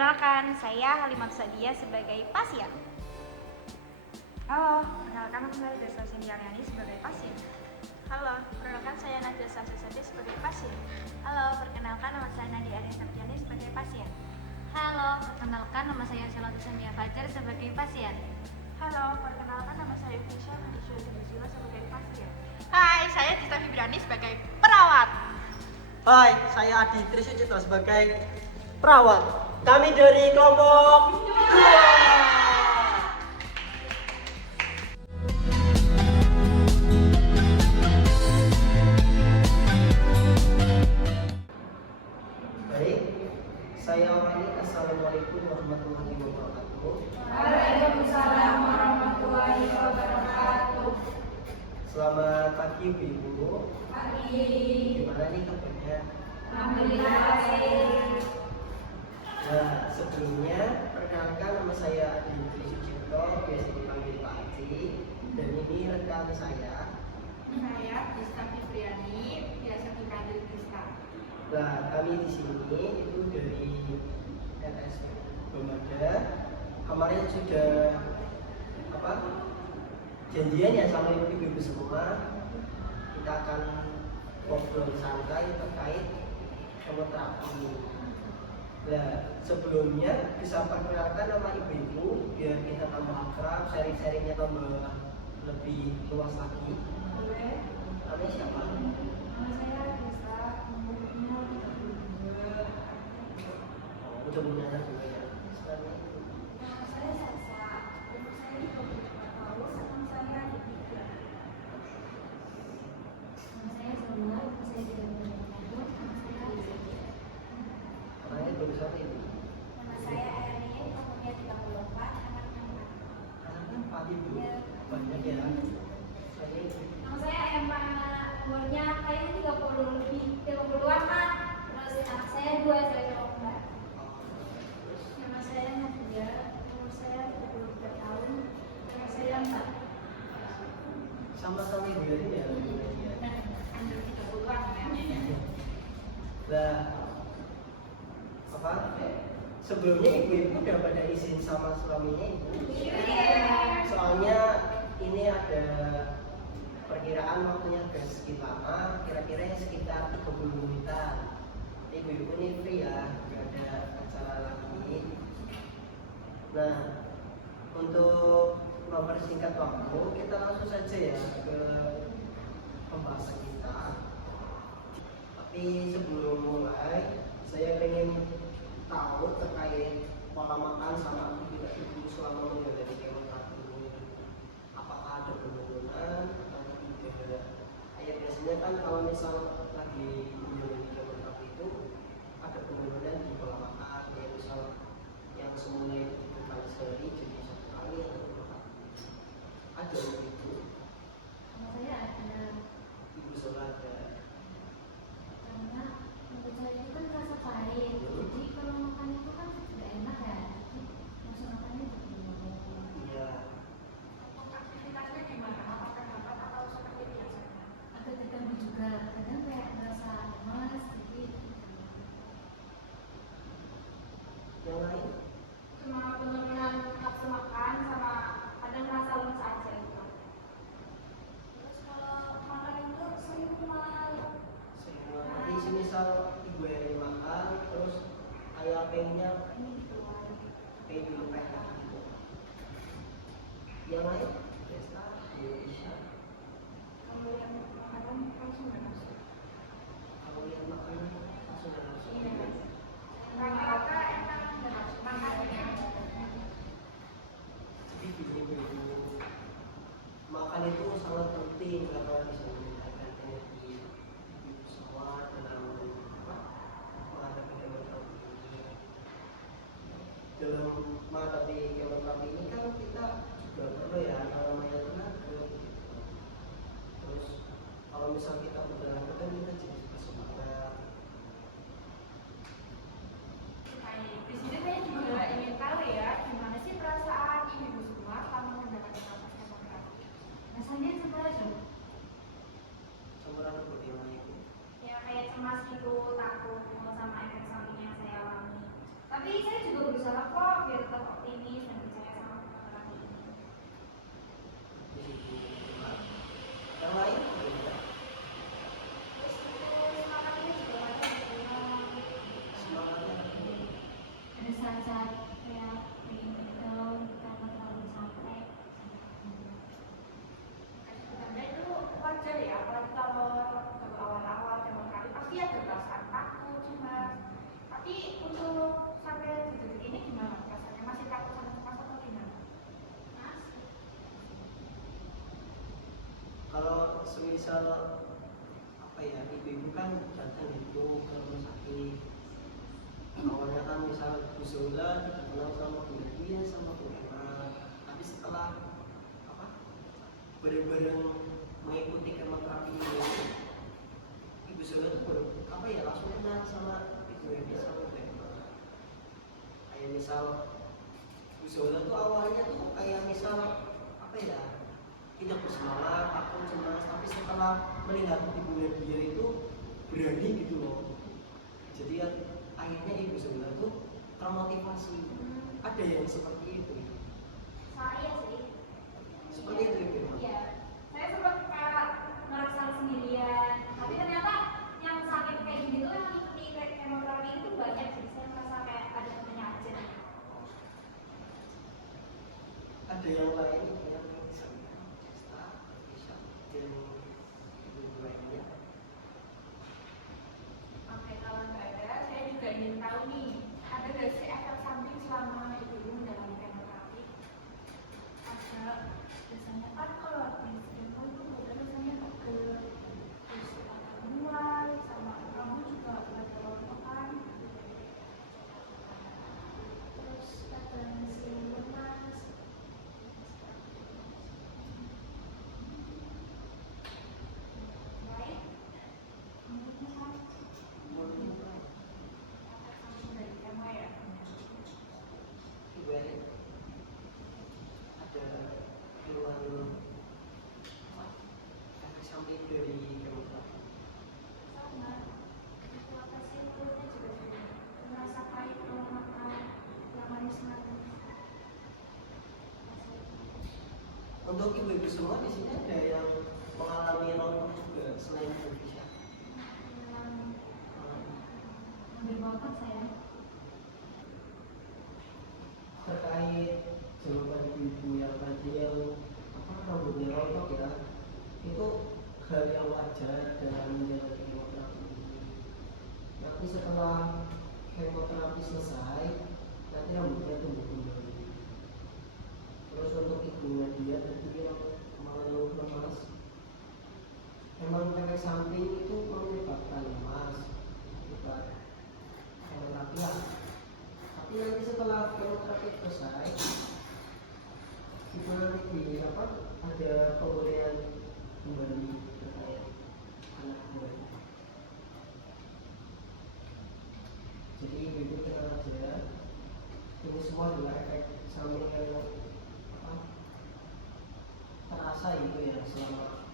Perkenalkan, saya Halimat Sadia sebagai pasien. Halo, perkenalkan nama saya Desa Sintialiani sebagai pasien. Halo, perkenalkan saya Nadia Samsusati sebagai pasien. Halo, perkenalkan nama saya Nadia Arya Sarjani sebagai pasien. Halo, perkenalkan nama saya Salatu Samia Fajar sebagai pasien. Halo, perkenalkan nama saya Fisya Manisha Zubizila sebagai pasien. Hai, saya Dita Fibrani sebagai perawat. Hai, saya Adi Trisucipto sebagai perawat. Kami dari kelompok 2. Baik, saya awali. Assalamualaikum warahmatullahi wabarakatuh. Waalaikumsalam warahmatullahi wabarakatuh. Selamat pagi Ibu. Pagi. Gimana nih kabarnya? Alhamdulillah baik. Nah, sebelumnya perkenalkan nama saya Adi Trisucipto, biasa dipanggil Pak Aji, dan ini rekan saya. Saya Dista Fibriani, biasa dipanggil Dista. Nah, kami di sini itu dari LS Bemada. Kemarin sudah janjian ya sama ibu-ibu semua. Kita akan ngobrol santai terkait kemoterapi. Nah, sebelumnya bisa perkenalkan nama ibu-ibu biar kita tambah akrab, sharing-sharingnya tambah lebih luas lagi. Boleh. Namanya siapa? Nama saya Dista, umurnya 32. Udah punya anak juga ya. Sekarang Nama saya Sasa, umur saya 24 tahun, sama saya Dita. Nama saya Zona, umur saya 34 tahun, sama saya Dita. orangnya berusaha ibu. Nama saya Ernie, umurnya 34, anaknya 4. Anaknya Pak Ibu. Banyak ya. Saya ibu. Nama saya Emma, umurnya kayaknya 30 lebih, 30-an lah. Terus anak saya 2, saya cowok mbak. Nama saya Nadia, umur saya 34 tahun, nama saya Mbak. Sama-sama ibu dari ya. Under 30-an kayaknya. Lah, sebelumnya ibu-ibu udah pada izin sama suaminya ibu. Soalnya ini ada perkiraan waktunya agak sedikit lama, kira-kira sekitar 30 menitan. Ibu-ibu ini free ya, nggak ada acara lagi. Nah, untuk mempersingkat waktu, kita langsung saja ya ke pembahasan kita. Tapi sebelum mulai, saya ingin tahu terkait pola makan sama aktivitas ibu selama menjalani kemoterapi ini. Apakah ada penurunan atau tidak? Biasanya kan kalau misal lagi menjalani kemoterapi itu ada penurunan di pola makan, kayak misal yang semula itu 3 kali sehari jadi 1 kali atau 2 kali. Ada itu? Nama saya ada, Ibu Sola ada. karena menurut saya itu kan rasa pahit. Jadi kalau makan itu kan tidak enak ya. Jadi langsung makannya begini. Iya. Aktivitasnya gimana? Apakah hambat atau seperti biasanya? Agak terganggu juga, kadang kayak merasa lemas, jadi Yang lain? Cuma penurunan nafsu makan sama kadang rasa lemes aja gitu. Terus kalau makan itu sering mual. Nanti semisal ibu yang makan terus kayak pengennya ini keluar. pengen dilepeh gitu. Yang lain? Desta, Indonesia. Kalau yang makanan langsung nggak nafsu. Kalau yang makan langsung ada langsung. Iya. Rata-rata emang nggak nafsu makannya. Jadi gini ibu, makan itu sangat penting karena bisa meningkatkan energi ibu semua dalam menghadapi kemoterapi ini. Dalam menghadapi kemoterapi ini kan kita juga perlu ya yang namanya tenaga. Terus kalau misal kita bertenaga kan kita jadi bersemangat. Di sini saya juga ingin tahu ya, gimana sih perasaan ibu semua selama menjalani proses kemoterapi? Rasanya sebelah dong. Campuran apa gimana ibu? Ya kayak cemas gitu, takut sama efek samping yang saya alami. Tapi Tapi saya juga berusaha kok biar tetap optimis dan percaya sama kemampuan ini. Yang lain gimana? Terus semangatnya juga ada Semangatnya Ada saat-saat kayak pengen down karena terlalu capek. Sebenarnya itu wajar ya, apalagi kalau baru awal-awal demokrasi pasti ada perasaan takut, cemas. Tapi untuk sampai di titik ini gimana rasanya? Masih takut sama cemas atau gimana? kalau semisal apa ya, ibu-ibu kan datang itu ke rumah sakit, awalnya kan misal Bu Zola dikenal sama Bu Nadia sama Bu Emma, tapi setelah apa bareng-bareng mengikuti kemoterapi ini, Ibu Zola tuh baru apa ya langsung kenal sama Ibu Nadia sama Bu Emma. Kayak misal Bu Zola tuh awalnya tuh kayak misal apa ya, tidak bersemangat, takut, cemas, tapi setelah melihat Ibu Nadia itu berani gitu loh. Jadi ya, akhirnya Ibu Zola tuh termotivasi. Ada yang seperti itu. saya sih. Seperti itu Ibu. Iya. Saya sempat kayak ngerasa sendirian. Tapi ternyata yang sakit kayak gini tuh yang ikuti kemoterapi itu banyak sih. Saya merasa kayak ada temennya aja. Ada yang lain yang bisa bisa dan ibu lainnya. Oke, kalau nggak ada, saya juga ingin tahu nih, ada nggak sih efek samping selama ibu menjalani kemoterapi? Ada biasanya kan kalau habis kemo itu badan rasanya pegel, terus ada mual, sama rambut juga ada rontokan, terus kadang sering lemas. Baik. Efek samping dari kemo ya? Ibu Erin, ada keluhan efek samping dari kemoterapi. Sama. Itu apa sih mulutnya juga merasa pahit kalau makan yang manis-manis. Untuk ibu-ibu semua di sini ada yang mengalami rontok juga selain Indonesia. Ambil makan saya. Terkait jawaban ibu yang tadi yang apa rambutnya rontok ya, itu hal yang wajar dalam menjalani kemoterapi ini. Nanti setelah kemoterapi selesai, nanti rambutnya tumbuh kembali. Terus untuk ibu Nadia tadi yang mengeluh lemas, memang efek samping itu menyebabkan lemas akibat kemoterapi ya. Tapi nanti setelah kemoterapi selesai, kita nanti apa ada pemulihan kembali terkait anak kembali. Jadi ibu tenang aja, ini semua adalah efek samping yang apa terasa gitu ya selama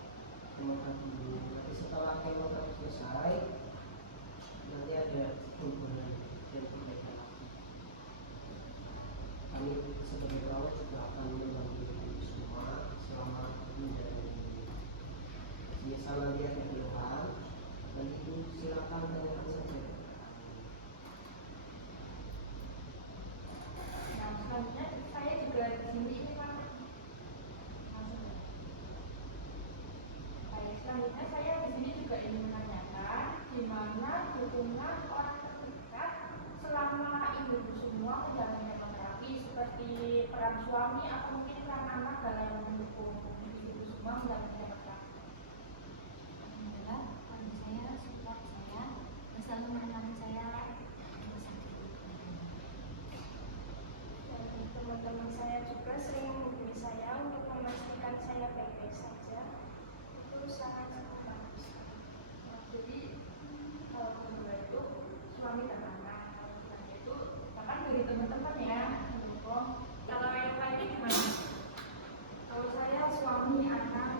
kemoterapi ini. Nanti setelah kemoterapi selesai, nanti ada perubahan dan perbaikan lagi. Kami sebagai perawat juga akan membantu ibu semua selama menjalani ini. Biasa nanti ada keluhan, nanti ibu silakan tanyakan saja. Nah, selanjutnya saya juga di sini ini Pak. Baik, selanjutnya saya di sini juga ingin menanyakan gimana dukungan orang terdekat selama ibu semua menjalani kemoterapi, seperti peran suami atau mungkin peran anak dalam mendukung ibu semua menjalani kemoterapi. Alhamdulillah, keluarga saya support saya dan selalu menemani saya untuk sakit. Dan teman-teman saya juga sering menghubungi saya untuk memastikan saya baik-baik saja. Itu sangat-sangat bagus. Nah, jadi kalau kedua itu suami dan anak, kalau ketiga itu bahkan dari teman-teman ya mendukung. Kalau yang lainnya gimana? Kalau saya suami, anak,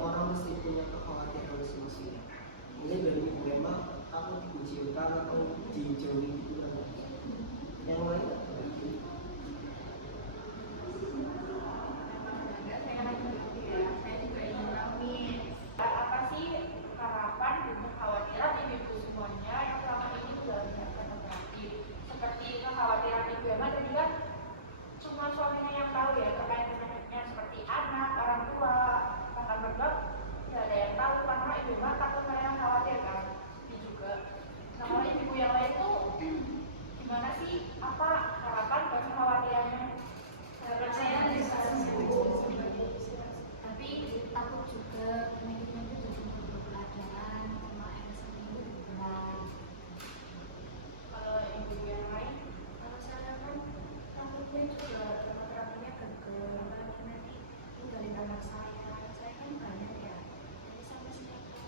orang mesti punya kekhawatiran masing-masing. Ini dari Ibu Emma, aku dikucilkan atau dijauhi gitu kan. Yang lain apa lagi? Saya juga ingin tahu nih, apa sih harapan dan kekhawatiran ibu-ibu semuanya yang selama ini sudah menyiapkan terapi, seperti kekhawatiran ibu Emma dan juga semua suaminya yang tahu ya terkait penyakitnya seperti anak, orang tua, bahkan berdua tidak ada yang tahu karena ibu Emma takut mereka khawatir kan. Tapi juga nah kalau ibu yang lain tuh gimana sih, apa harapan dan kekhawatirannya? Harapan saya bisa sembuh, tapi takut juga penyakitnya itu jadi berkelanjutan sama efek sampingnya lebih berat. Kalau ibu yang lain, Kalau saya kan takutnya juga terapinya gagal, apalagi nanti tinggalin anak saya kan banyak ya, jadi sama siapa.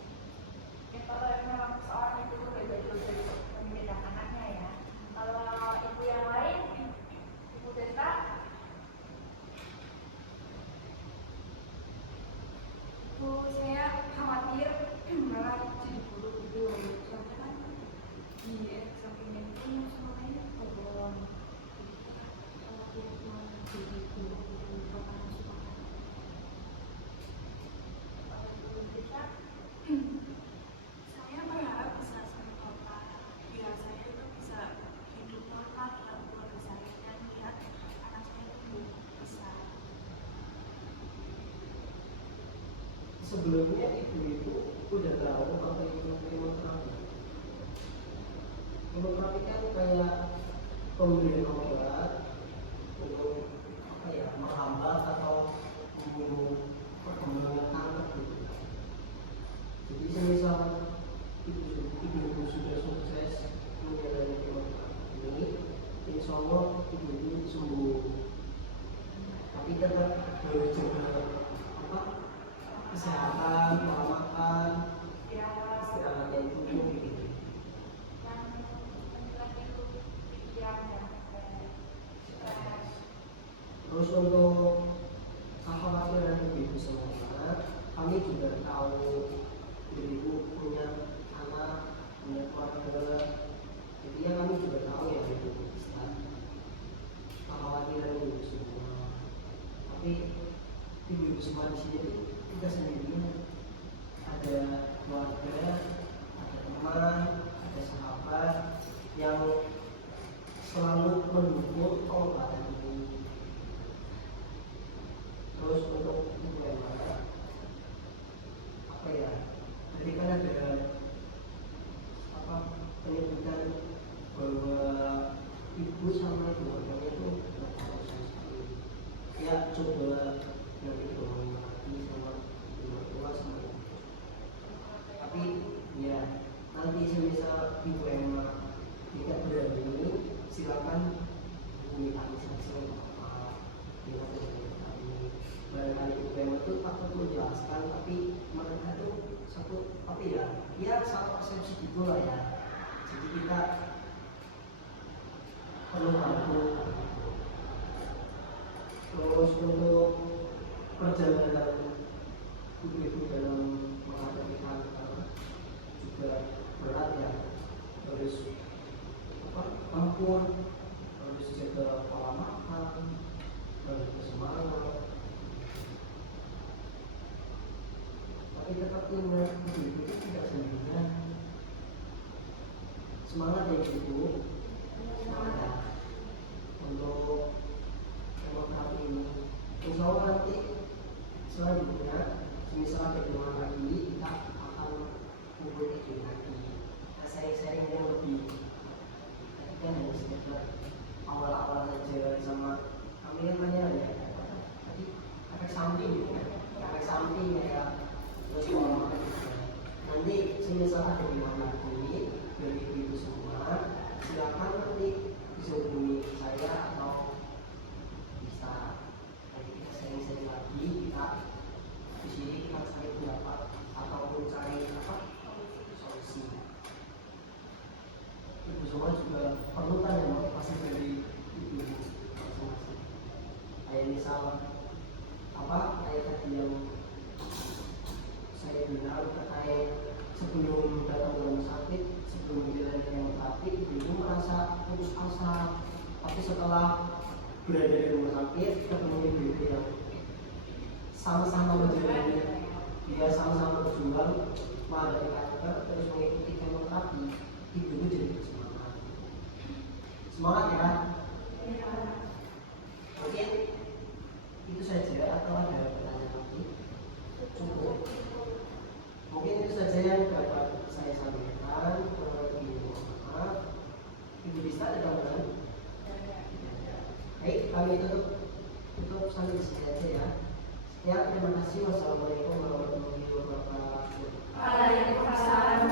ya kalau memang seorang ibu itu gagal dari pendidikan anaknya ya. Kalau ibu yang lain, ibu Desta, Saya khawatir malah jadi buruk gitu. Soalnya kan di sampingnya itu semuanya kebon. Khawatir mau jadi buruk gitu, bakal masuk akal. kalau ibu Desta, Saya berharap bisa sembuh total, biar saya itu bisa hidup normal dalam keluarga saya dan melihat anak saya tumbuh besar. Sebelumnya ibu-ibu udah tahu apa itu kemoterapi. Kemoterapi kan kayak pemberian obat untuk apa ya, menghambat atau membunuh perkembangan anak gitu. Jadi semisal ibu sudah sukses menjalani kemoterapi ini, insya Allah ibu sembuh. Tapi tetap harus jaga apa, kesehatan, pola makan, istirahat yang cukup gitu. yang menjelaskan itu pikiran dan stres. Terus untuk kekhawatiran ibu semua, kami juga tahu ibu punya anak, punya keluarga. Jadi ya kami juga tahu ya ibu kekhawatiran ibu semua. Tapi ibu semua di sini tuh tidak sendirian. Ada keluarga, ada teman, ada sahabat yang selalu mendukung pengobatan ini. Terus untuk ibu yang mana, apa ya? Jadi kan ada apa penyebutan bahwa ibu sama keluarganya itu berurusan sekali. Ya coba nanti ngomongin lagi sama ibu tua sama ibu. Tapi ya nanti semisal ibu Emma tidak berani, silakan hubungi kami saja untuk apa dengan kami. Barangkali ibu Emma itu takut menjelaskan, tapi mereka itu satu apa ya, ya sama persepsi gitulah ya. Jadi kita perlu bantu. Terus untuk perjalanan ibu-ibu dalam menghadapi kanker juga berat ya, harus apa, tempur, harus jaga pola makan, harus bersemangat. Tapi tetap ingat ibu itu tidak sendirian. Semangat ya ibu, semangat ya untuk kemoterapi ini. Insya Allah nanti selanjutnya, semisal ada keluhan lagi, kita akan kumpul ibu lagi. Nah, sharing-sharing yang lebih. Tadi kan hanya sekedar awal-awal saja sama kami kan banyak ya. Tadi efek samping gitu kan, efek samping ya. Terus pola makan juga. Nanti semisal ada keluhan lagi dari ibu semua, silakan nanti bisa hubungi saya atau bisa nanti kita sharing-sharing lagi, kita di sini kita cari pendapat ataupun cari apa solusi. Ibu semua juga perlu kan ya motivasi dari ibu masing-masing. Kayak misal apa kayak tadi yang bilang terkait sebelum datang ke rumah sakit, sebelum menjalani kemoterapi, ibu merasa putus asa. Tapi setelah berada di rumah sakit, ketemu ibu yang sama-sama menjalani, dia sama-sama berjuang menghadapi kanker, terus mengikuti kemoterapi, ibu jadi bersemangat. Semangat ya. Mungkin itu saja atau ada pertanyaan lagi? Cukup. Mungkin itu saja yang dapat saya sampaikan. Kurang mohon maaf. Ibu bisa ada tambahan? Baik, kami tutup sampai di sini aja ya. Ya, terima kasih. Wassalamualaikum warahmatullahi wabarakatuh. Waalaikumsalam.